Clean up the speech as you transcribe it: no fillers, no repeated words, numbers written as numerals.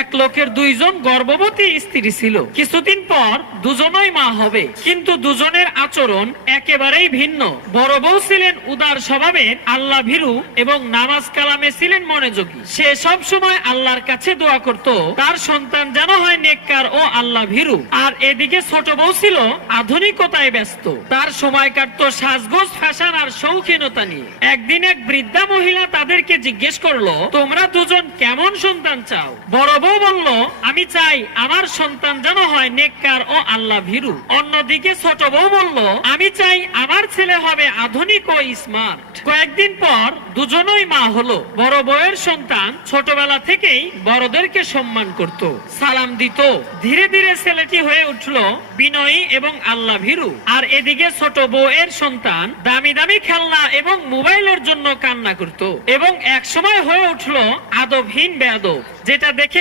এক লোকের দুইজন গর্ভবতী স্ত্রী ছিল। কিছুদিন পর দুজনই মা হবে, কিন্তু দুজনের আচরণ একেবারেই ভিন্ন। বড় বউ ছিলেন উদার স্বভাবের, আল্লাহ ভীরু এবং নামাজ কালামে ছিলেন মনোযোগী। সে সব সময় আল্লাহর কাছে দোয়া করত তার সন্তান যেন হয় নেককার ও আল্লাহ ভীরু। আর এদিকে ছোট বউ ছিল আধুনিকতায় ব্যস্ত, তার সময় কাটতো সাজগোজ, ফ্যাশন আর শৌখিনতা নিয়ে। একদিন এক বৃদ্ধা মহিলা তাদেরকে জিজ্ঞেস করলো, তোমরা দুজন কেমন সন্তান চাও? বড় বউ বলল, আমি চাই আমার সন্তান যেন হয় নেককার ও আল্লাহ ভীরু। অন্যদিকে ছোট বউ বলল, আমি চাই আমার ছেলে হবে আধুনিক ও স্মার্ট। কয়েকদিন পর দুজনই মা হলো। বড় বউয়ের সন্তান ছোটবেলা থেকেই বড়দেরকে সম্মান করত, সালাম দিত। ধীরে ধীরে ছেলেটি হয়ে উঠলো বিনয়ী এবং আল্লাহ ভীরু। আর এদিকে ছোট বউয়ের সন্তান দামি দামি খেলনা এবং মোবাইলের জন্য কান্না করত এবং একসময় হয়ে উঠলো আদবহীন বেয়াদব, যেটা দেখে